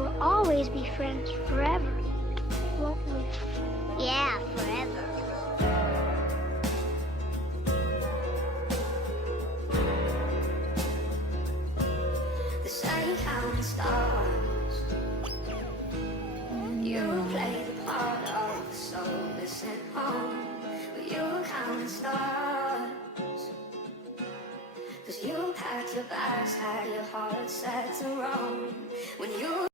will always be friends forever, won't we? Yeah, forever. The sun counting stars. You play the part of the soul that's at home. But you counting stars. 'Cause you packed your bags, had your heart set to roam. When you